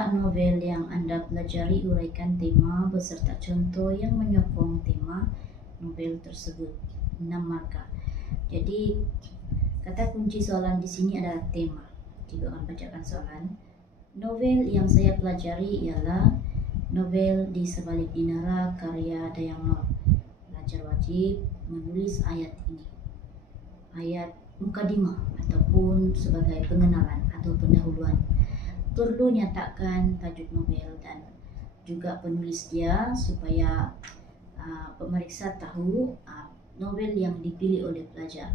Coba novel yang Anda pelajari uraikan tema beserta contoh yang menyokong tema novel tersebut. 6 markah. Jadi kata kunci soalan di sini adalah tema. Cikgu akan bacakan soalan. Novel yang saya pelajari ialah novel Di Sebalik Dinara karya Dayang Noor. Pelajar wajib menulis ayat ini. Ayat mukadimah ataupun sebagai pengenalan atau pendahuluan. Perlu nyatakan tajuk novel dan juga penulis dia supaya pemeriksa tahu novel yang dipilih oleh pelajar.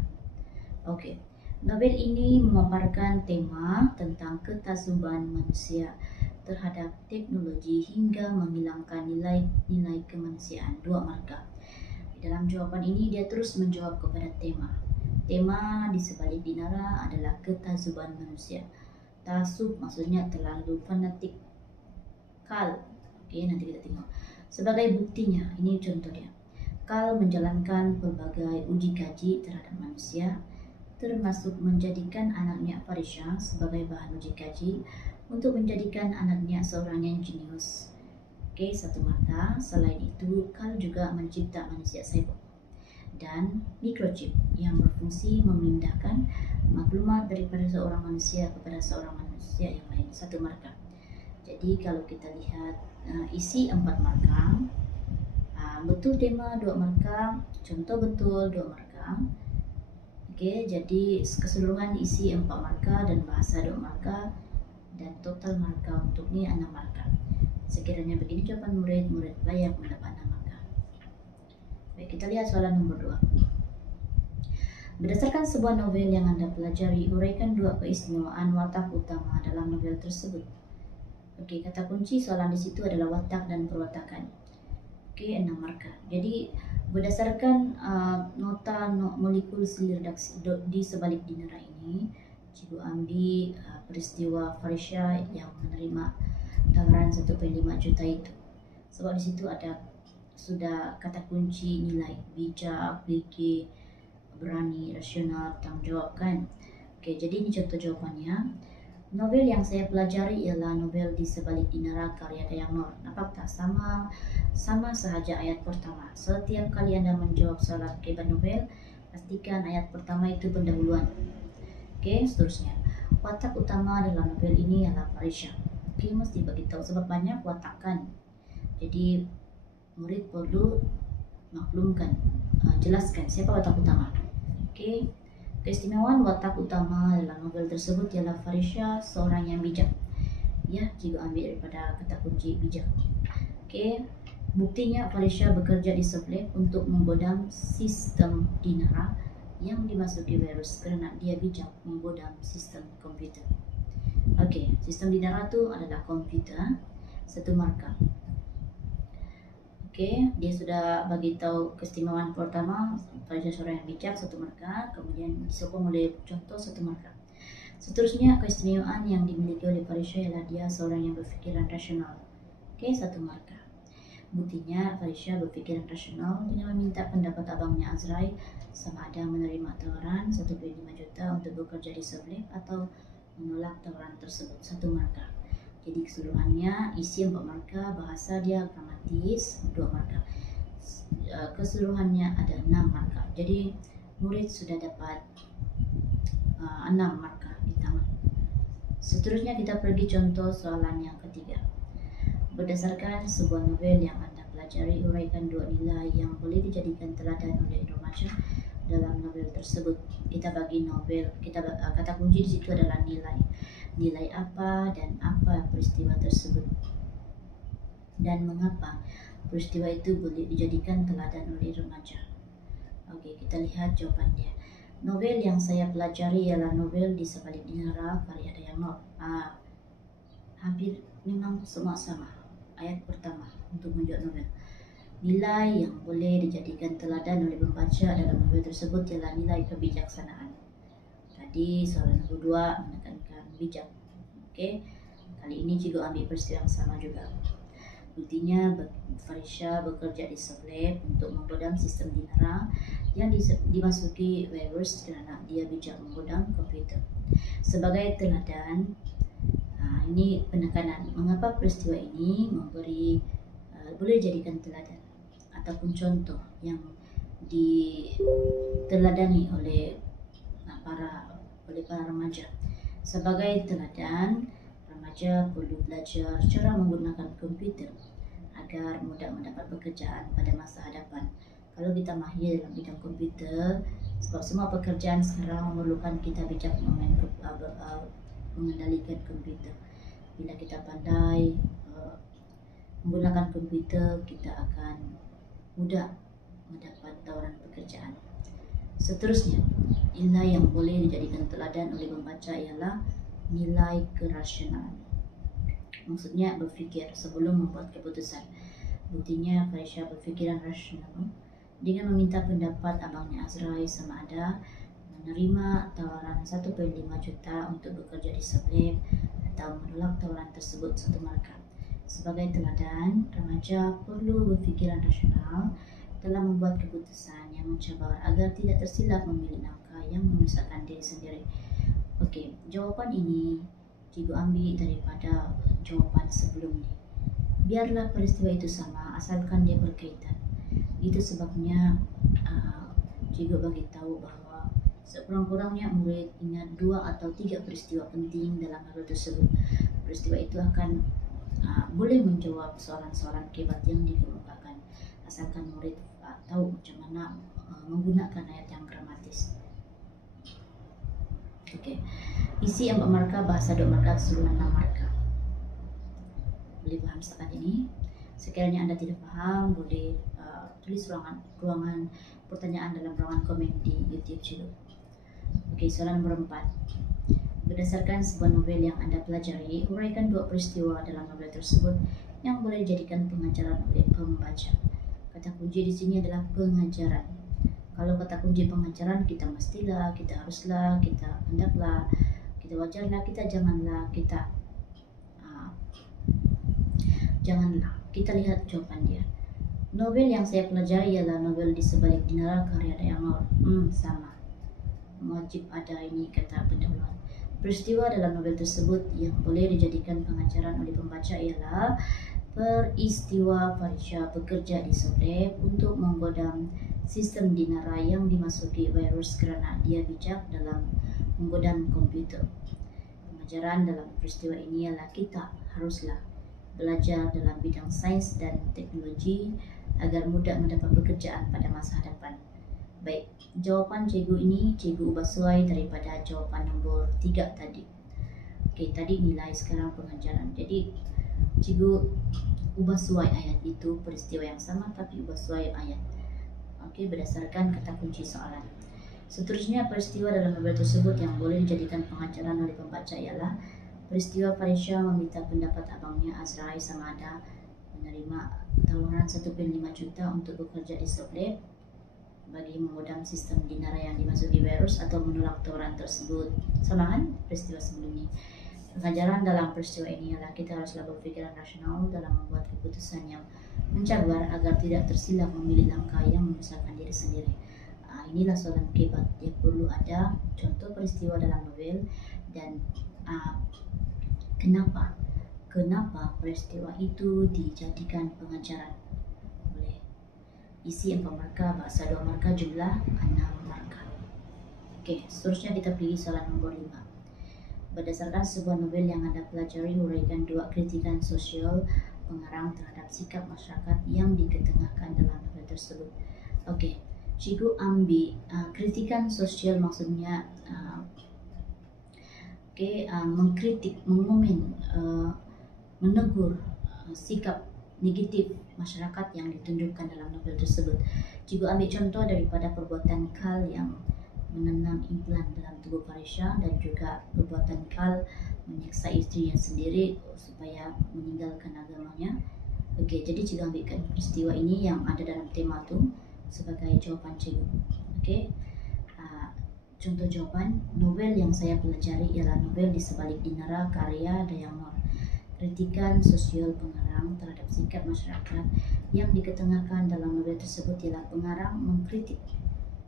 Okey. Novel ini memaparkan tema tentang ketasuban manusia terhadap teknologi hingga menghilangkan nilai-nilai kemanusiaan. 2 markah. Di dalam jawapan ini dia terus menjawab kepada tema. Tema Di Sebalik Dinara adalah ketasuban manusia. Tasub maksudnya terlalu fanatik. Okey, nanti kita tengok. Sebagai buktinya, ini contoh dia. Kal menjalankan pelbagai uji kaji terhadap manusia, termasuk menjadikan anaknya Farisha sebagai bahan uji kaji untuk menjadikan anaknya seorang yang jenius. Okey, 1 markah. Selain itu, Kal juga mencipta manusia cyborg dan microchip yang berfungsi memindahkan maklumat daripada seorang manusia kepada seorang manusia yang lain. 1 markah. Jadi kalau kita lihat isi 4 markah, betul tema 2 markah, contoh betul 2 markah. Okey, jadi keseluruhan isi 4 markah dan bahasa 2 markah dan total markah untuk ni 6 markah. Sekiranya begini jawapan murid layak mendapat 6 markah. Baik, kita lihat soalan nombor 2. Berdasarkan sebuah novel yang Anda pelajari, uraikan 2 keistimewaan watak utama dalam novel tersebut. Okey, kata kunci soalan di situ adalah watak dan perwatakan. Okey, 6 markah. Jadi berdasarkan nota molekul sel redaksi di sebalik dinara ini, cikgu ambil peristiwa Farisha yang menerima tawaran 1.5 juta itu. Sebab di situ ada sudah kata kunci nilai bijak, fikir, berani, rasional, bertanggung jawab kan. Okey, jadi ini contoh jawapannya. Novel yang saya pelajari ialah novel Di Sebalik Dinara karya Dayang Noor. Nampak tak? Sama sahaja ayat pertama. Setiap kali Anda menjawab soalan keban novel, pastikan ayat pertama itu pendahuluan. Okey, seterusnya. Watak utama dalam novel ini ialah Farisha. Okey, mesti bagi tahu sebab banyak watakan. Jadi murid perlu maklumkan, jelaskan siapa watak utama. Okey. Keistimewaan watak utama dalam novel tersebut ialah Farisha seorang yang bijak. Ya, cikgu ambil daripada kata kunci bijak. Okey. Buktinya Farisha bekerja di Softlab untuk membodam sistem dinara yang dimasuki virus kerana dia bijak membodam sistem komputer. Okey, sistem dinara tu adalah komputer. 1 markah. Okey, dia sudah bagi tahu keistimewaan pertama, Farisha seorang yang bijak, 1 markah. Kemudian disokong oleh contoh 1 markah. Seterusnya, keistimewaan yang dimiliki oleh Farisha ialah dia seorang yang berfikiran rasional. Okey, 1 markah. Buktinya Farisha berfikiran rasional dengan meminta pendapat abangnya Azrai sama ada menerima tawaran 1.5 juta untuk bekerja di Softlab atau menolak tawaran tersebut. 1 markah. Jadi keseluruhannya isi 4 markah, bahasa dia gramatis 2 markah. Keseluruhannya ada 6 markah. Jadi murid sudah dapat 6 markah di tangan. Seterusnya kita pergi contoh soalan yang ketiga. Berdasarkan sebuah novel yang Anda pelajari, uraikan 2 nilai yang boleh dijadikan teladan oleh remaja dalam novel tersebut. Kita bagi novel, kata kunci di situ adalah nilai. Nilai apa dan apa peristiwa tersebut dan mengapa peristiwa itu boleh dijadikan teladan oleh remaja. Okey, kita lihat jawapannya. Novel yang saya pelajari ialah novel Di Sebalik Dinara karya Dayang Noor. Hampir memang semua sama. Ayat pertama untuk menjawab novel. Nilai yang boleh dijadikan teladan oleh pembaca dalam novel tersebut ialah nilai kebijaksanaan. Tadi soalan kedua menekankan bijak. Okey. Kali ini cikgu ambil peristiwa yang sama juga. Buktinya Farisha bekerja di Softlab untuk membodam sistem dinara yang dimasuki virus kerana dia bijak membodam komputer. Sebagai teladan, Ini penekanan mengapa peristiwa ini boleh dijadikan teladan ataupun contoh yang diteladani oleh para remaja. Sebagai teladan, remaja perlu belajar cara menggunakan komputer agar mudah mendapat pekerjaan pada masa hadapan. Kalau kita mahir dalam bidang komputer, sebab semua pekerjaan sekarang memerlukan kita bijak mengendalikan komputer. Bila kita pandai menggunakan komputer, kita akan mudah mendapat tawaran pekerjaan. Seterusnya, nilai yang boleh dijadikan teladan oleh pembaca ialah nilai kerasionalan. Maksudnya berfikir sebelum membuat keputusan. Buktinya Farisha berfikiran rasional dengan meminta pendapat abangnya Azrai sama ada menerima tawaran 1,5 juta untuk bekerja di seblek atau menolak tawaran tersebut 1 markah. Sebagai teladan, remaja perlu berfikiran rasional dalam membuat keputusan yang mencabar agar tidak tersilap memilih nafkah yang menyusahkan diri sendiri. Okey, jawapan ini cikgu ambil daripada jawapan sebelumnya. Biarlah peristiwa itu sama asalkan dia berkaitan. Itu sebabnya cikgu bagi tahu bahawa sekurang-kurangnya murid ingat 2 atau 3 peristiwa penting dalam novel tersebut. Peristiwa itu akan boleh menjawab soalan-soalan kebat yang dikemukakan asalkan murid tahu macam mana menggunakan ayat yang gramatis. Okey. Isi 4 markah, bahasa 2 markah, keseluruhan 6 markah. Boleh faham setakat ini? Sekiranya anda tidak faham, boleh tulis ruangan pertanyaan dalam ruangan komen di YouTube channel. Okey, soalan nomor 4. Berdasarkan sebuah novel yang anda pelajari, uraikan 2 peristiwa dalam novel tersebut yang boleh dijadikan pengajaran oleh pembaca. Kata kunci di sini adalah pengajaran. Kalau kata kunci pengajaran, kita mestilah, kita haruslah, kita hendaklah, kita wajarlah, kita janganlah, kita janganlah. Kita lihat jawapan dia. Novel yang saya pelajari ialah novel Di Sebalik Dinara karya Dayang Nur. Sama. Wajib ada ini kata pendahuluan. Peristiwa dalam novel tersebut yang boleh dijadikan pengajaran oleh pembaca ialah peristiwa Farisha bekerja di seblek untuk menggodam sistem Dinara yang dimasuki virus kerana dia bijak dalam menggodam komputer. Pengajaran dalam peristiwa ini ialah kita haruslah belajar dalam bidang sains dan teknologi agar mudah mendapat pekerjaan pada masa hadapan. Baik, jawapan cikgu ini cikgu ubah suai daripada jawapan nombor 3 tadi. Okey, tadi nilai, sekarang pengajaran. Jadi cikgu ubah suai ayat itu, peristiwa yang sama tapi ubah suai ayat. Okey, berdasarkan kata kunci soalan. Seterusnya, peristiwa dalam novel tersebut yang boleh dijadikan pengajaran oleh pembaca ialah peristiwa Farisha meminta pendapat abangnya Azrai sama ada menerima tawaran 1,5 juta untuk bekerja di seblek bagi menggodam sistem Dinara yang dimasuki virus atau menolak tawaran tersebut. Samakan peristiwa sebelumnya. Pengajaran dalam peristiwa ini adalah kita haruslah berfikiran rasional dalam membuat keputusan yang mencabar agar tidak tersilap memilih langkah yang menyusahkan diri sendiri. Inilah soalan kebat. Dia perlu ada contoh peristiwa dalam novel dan kenapa peristiwa itu dijadikan pengajaran. Boleh isi 4 markah, bahasa 2 markah, jumlah 6 markah. Okey, seterusnya kita pilih soalan nombor 5. Berdasarkan sebuah novel yang anda pelajari, uraikan 2 kritikan sosial pengarang terhadap sikap masyarakat yang diketengahkan dalam novel tersebut. Okey, cikgu ambil kritikan sosial maksudnya mengkritik, mengomen, menegur sikap negatif masyarakat yang ditunjukkan dalam novel tersebut. Cikgu ambil contoh daripada perbuatan Kal yang menanam implan dalam tubuh Farisha dan juga perbuatan Kal menyiksa isterinya sendiri supaya meninggalkan agamanya. Okey, jadi cikgu ambilkan peristiwa ini yang ada dalam tema tu sebagai jawapan cikgu. Okey. Contoh jawapan, novel yang saya pelajari ialah novel Di Sebalik Dinara karya Dayang Nur. Kritikan sosial pengarang terhadap sikap masyarakat yang diketengahkan dalam novel tersebut ialah pengarang mengkritik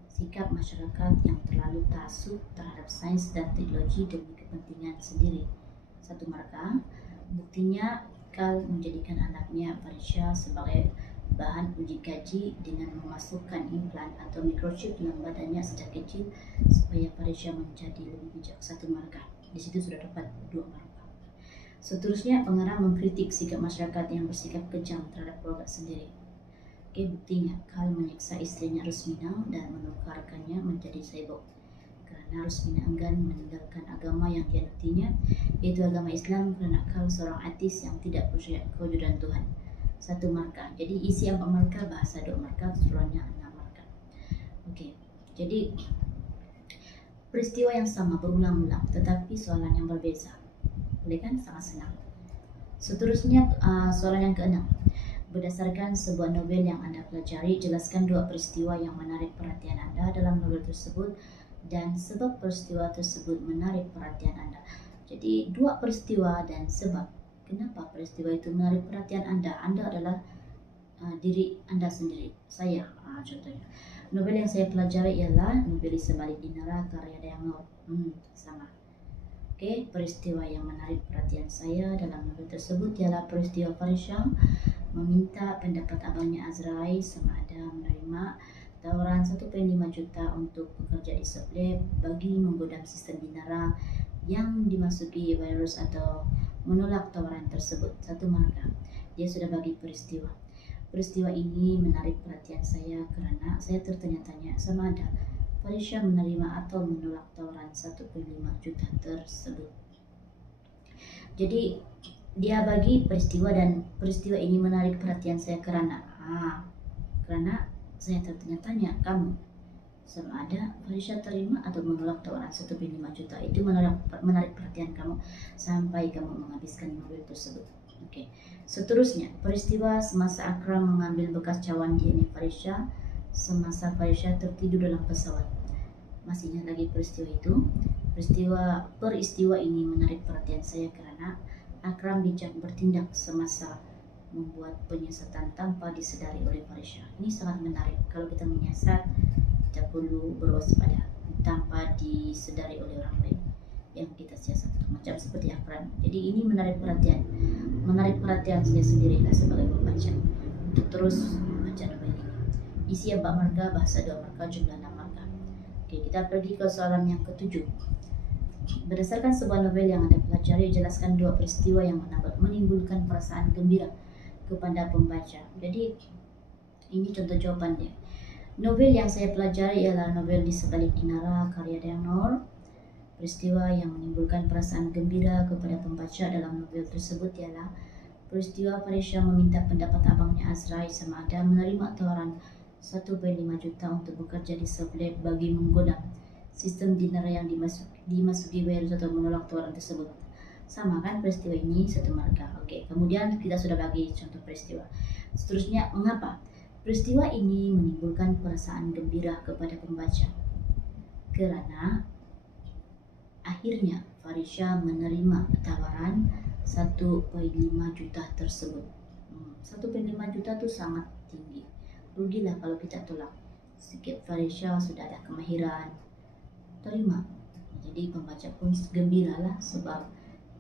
sikap masyarakat yang terlalu taksub terhadap sains dan teknologi demi kepentingan sendiri. 1 markah. Buktinya Kal menjadikan anaknya Farisha sebagai bahan uji kaji dengan memasukkan implan atau microchip dalam badannya sejak kecil supaya Farisha menjadi lebih bijak. 1 markah. Di situ sudah dapat 2 markah. Seterusnya, pengarang mengkritik sikap masyarakat yang bersikap kejam terhadap keluarga sendiri. Oke, buktinya Kal menyiksa istrinya Rusmina dan menukarkannya menjadi cyborg karena Rusmina enggan meninggalkan agama yang dianutinya, yaitu agama Islam, karena Kal seorang ateis yang tidak percaya kewujudan Tuhan. 1 markah. Jadi isi 4 markah, bahasa 2 markah, keseluruhannya 6 markah. Oke, jadi peristiwa yang sama berulang-ulang tetapi soalan yang berbeza. Boleh kan? Sangat senang. Seterusnya, soalan yang ke-6. Berdasarkan sebuah novel yang Anda pelajari, jelaskan 2 peristiwa yang menarik perhatian Anda dalam novel tersebut dan sebab peristiwa tersebut menarik perhatian Anda. Jadi 2 peristiwa dan sebab kenapa peristiwa itu menarik perhatian Anda. Anda adalah diri Anda sendiri. Saya, contohnya. Novel yang saya pelajari ialah Novelis Sebalik Dinara karya Dayang Nur. Sama. Oke, peristiwa yang menarik perhatian saya dalam novel tersebut ialah peristiwa Farisha meminta pendapat abangnya Azrai sama ada menerima tawaran 1,5 juta untuk bekerja di sublab bagi menggodam sistem Dinara yang dimasuki virus atau menolak tawaran tersebut. 1 markah. Dia sudah bagi peristiwa. Peristiwa ini menarik perhatian saya karena saya tertanya-tanya sama ada Farisha menerima atau menolak tawaran 1,5 juta tersebut. Jadi dia bagi peristiwa dan peristiwa ini menarik perhatian saya karena saya tertanya-tanya kamu sama ada Farisha terima atau menolak tawaran 1,5 juta. Itu menarik perhatian kamu sampai kamu menghabiskan mobil tersebut. Oke. Seterusnya, peristiwa semasa Akram mengambil bekas cawan DNA Farisha semasa Farisha tertidur dalam pesawat. Masih ingat lagi peristiwa itu? Peristiwa ini menarik perhatian saya karena Akram bijak bertindak semasa membuat penyiasatan tanpa disedari oleh Farisha. Ini sangat menarik. Kalau kita menyiasat, kita perlu berwaspada tanpa disedari oleh orang lain yang kita siasat, macam seperti Akram. Jadi ini menarik perhatian saya sendiri sebagai pembaca untuk terus membaca novel ini. Isi 4 markah, bahasa 2 markah, jumlah 6 markah. Oke, kita pergi ke soalan yang ke-7. Berdasarkan sebuah novel yang Anda pelajari, jelaskan 2 peristiwa yang menimbulkan perasaan gembira kepada pembaca. Jadi ini contoh jawabannya. Novel yang saya pelajari ialah novel Di Sebalik Dinara karya Dayang Nur. Peristiwa yang menimbulkan perasaan gembira kepada pembaca dalam novel tersebut ialah peristiwa Farisha meminta pendapat abangnya Azrai sama ada menerima tawaran 1,5 juta untuk bekerja di sublab bagi menggodam sistem Dinara yang dimasuki virus atau menolak tawaran tersebut. Sama kan peristiwa ini 1 markah. Oke, kemudian kita sudah bagi contoh peristiwa. Seterusnya, mengapa peristiwa ini menimbulkan perasaan gembira kepada pembaca? Karena akhirnya Farisha menerima tawaran 1,5 juta tersebut. 1,5 juta itu sangat tinggi. Rugilah kalau kita tolak. Sedikit Farisha sudah ada kemahiran, terima. Jadi pembaca pun gembiralah sebab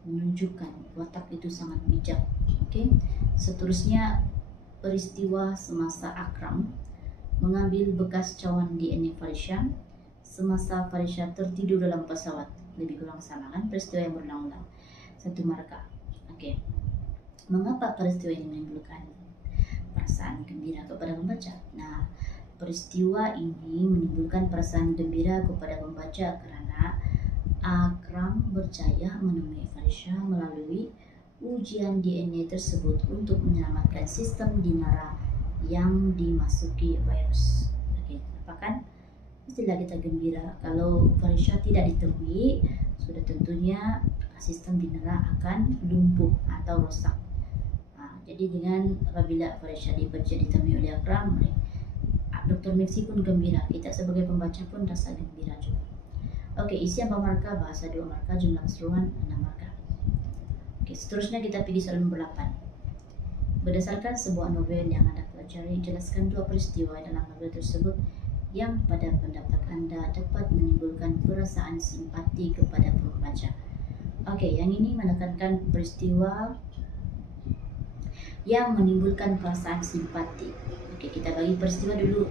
menunjukkan watak itu sangat bijak. Oke. Seterusnya, peristiwa semasa Akram mengambil bekas cawan DNA Farisha semasa Farisha tertidur dalam pesawat. Lebih kurang sama kan peristiwa yang berulang-ulang. 1 markah. Oke. Mengapa peristiwa ini menimbulkan perasaan gembira kepada pembaca? Nah, peristiwa ini menimbulkan perasaan gembira kepada pembaca karena Akram berjaya menemui Farisha melalui ujian DNA tersebut untuk menyelamatkan sistem Dinara yang dimasuki virus. Oke, apa kan? Pastilah kita gembira kalau Farisha tidak ditemui, sudah tentunya sistem Dinara akan lumpuh atau rosak. Jadi dengan apabila Farisha ditemui oleh Akram, Dr. Maxi pun gembira, kita sebagai pembaca pun rasa gembira juga. Oke, isi 4 markah, bahasa 2 markah, jumlah keseluruhan 6 markah. Oke, seterusnya kita pilih soalan nomor 8. Berdasarkan sebuah novel yang Anda pelajari, jelaskan 2 peristiwa dalam novel tersebut yang pada pendapat Anda dapat menimbulkan perasaan simpati kepada pembaca. Oke, yang ini menekankan peristiwa yang menimbulkan perasaan simpati. Oke, kita bagi peristiwa dulu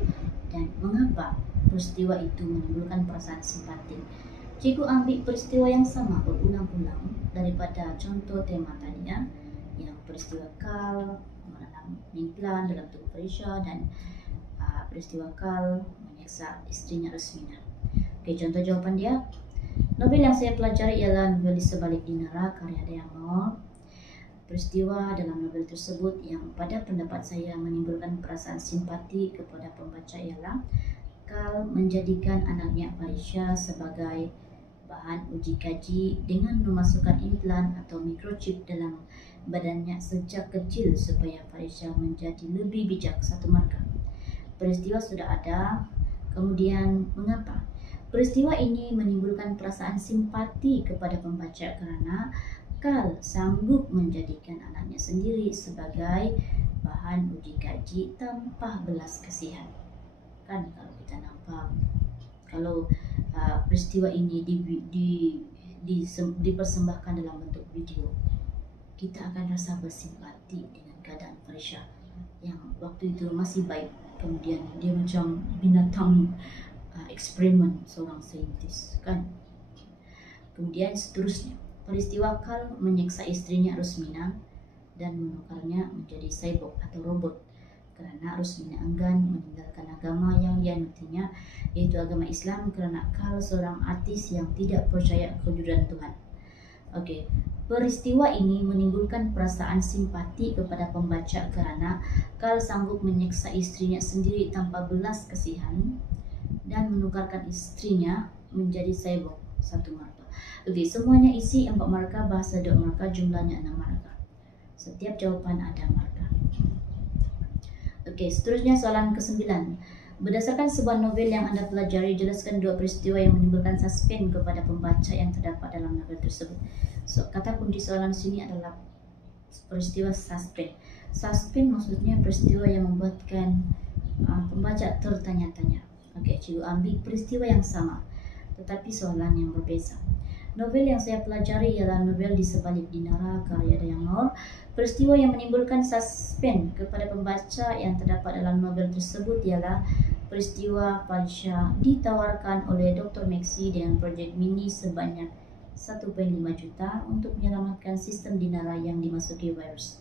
dan mengapa peristiwa itu menimbulkan perasaan simpati. Cikgu ambil peristiwa yang sama berulang-ulang daripada contoh tema tadi ya, yang peristiwa Karl menanam Mingplan dalam tubuh Farisyah dan peristiwa Karl menyiksa istrinya Rusmina. Oke, contoh jawaban dia. Novel yang saya pelajari ialah novel Di Sebalik Dinara karya Dayang Noor. Peristiwa dalam novel tersebut yang pada pendapat saya menimbulkan perasaan simpati kepada pembaca ialah Karl menjadikan anaknya Farisyah sebagai bahan uji kaji dengan memasukkan implan atau microchip dalam badannya sejak kecil supaya Farisyah menjadi lebih bijak. 1 markah. Peristiwa sudah ada, kemudian mengapa? Peristiwa ini menimbulkan perasaan simpati kepada pembaca karena Karl sanggup menjadikan anaknya sendiri sebagai bahan uji kaji tanpa belas kasihan. Kan kalau kita nampak, kalau peristiwa ini dipersembahkan dalam bentuk video, kita akan rasa bersimpati dengan keadaan Farisyah yang waktu itu masih baik. Kemudian dia macam binatang eksperimen seorang saintis, kan? Kemudian seterusnya, peristiwa Karl menyiksa istrinya Rusmina dan menukarnya menjadi cyborg atau robot karena Rusmina enggan meninggalkan agama yang dianutinya, yaitu agama Islam, karena Karl seorang ateis yang tidak percaya kewujudan Tuhan. Oke, peristiwa ini menimbulkan perasaan simpati kepada pembaca karena Karl sanggup menyiksa istrinya sendiri tanpa belas kasihan dan menukarkan istrinya menjadi cyborg. 1 markah. Oke, semuanya isi 4 markah, bahasa 2 markah, jumlahnya 6 markah. Setiap jawaban ada markah. Oke, seterusnya soalan ke-9. Berdasarkan sebuah novel yang Anda pelajari, jelaskan 2 peristiwa yang menimbulkan suspense kepada pembaca yang terdapat dalam novel tersebut. So, kata kunci soalan sini adalah peristiwa suspense. Suspense maksudnya peristiwa yang membuatkan pembaca tertanya-tanya. Oke, cikgu ambil peristiwa yang sama, tetapi soalan yang berbeza. Novel yang saya pelajari ialah novel Di Sebalik Dinara karya Dayang Noor. Peristiwa yang menimbulkan suspense kepada pembaca yang terdapat dalam novel tersebut ialah peristiwa Farisyah ditawarkan oleh Dr. Maxi dengan projek mini sebanyak 1,5 juta untuk menyelamatkan sistem Dinara yang dimasuki virus.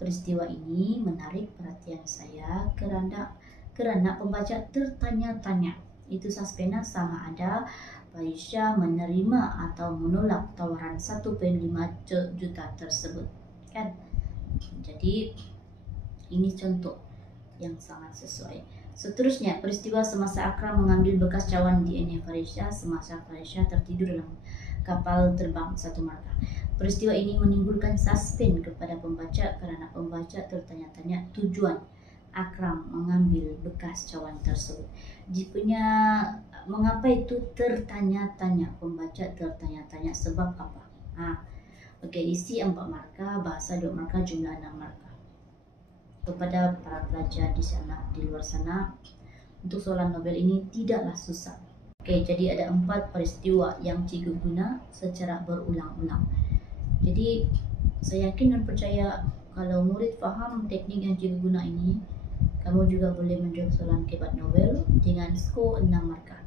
Peristiwa ini menarik perhatian saya karena pembaca tertanya-tanya. Itu suspense sama ada Farisyah menerima atau menolak tawaran 1,5 juta tersebut, kan? Jadi ini contoh yang sangat sesuai. Seterusnya, peristiwa semasa Akram mengambil bekas cawan DNA Farisyah semasa Farisyah tertidur dalam kapal terbang. 1 markah. Peristiwa ini menimbulkan suspense kepada pembaca karena pembaca tertanya-tanya tujuan Akram mengambil bekas cawan tersebut. Jika mengapa itu tertanya-tanya, pembaca tertanya-tanya sebab apa? Oke, isi 4 markah, bahasa 2 markah, jumlah 6 markah. Kepada para pelajar di luar sana, untuk soalan novel ini tidaklah susah. Oke, jadi ada 4 peristiwa yang cikgu guna secara berulang-ulang. Jadi saya yakin dan percaya kalau murid faham teknik yang cikgu guna ini, kamu juga boleh menjawab soalan kebat novel dengan skor 6 markah.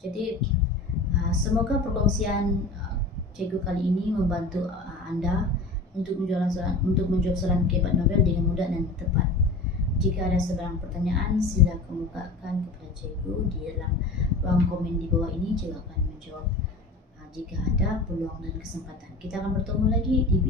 Jadi semoga perkongsian cikgu kali ini membantu Anda untuk menjawab soalan kebat novel dengan mudah dan tepat. Jika ada sebarang pertanyaan, sila kemukakan kepada cikgu di dalam ruang komen di bawah ini. Cikgu akan menjawab jika ada peluang dan kesempatan. Kita akan bertemu lagi di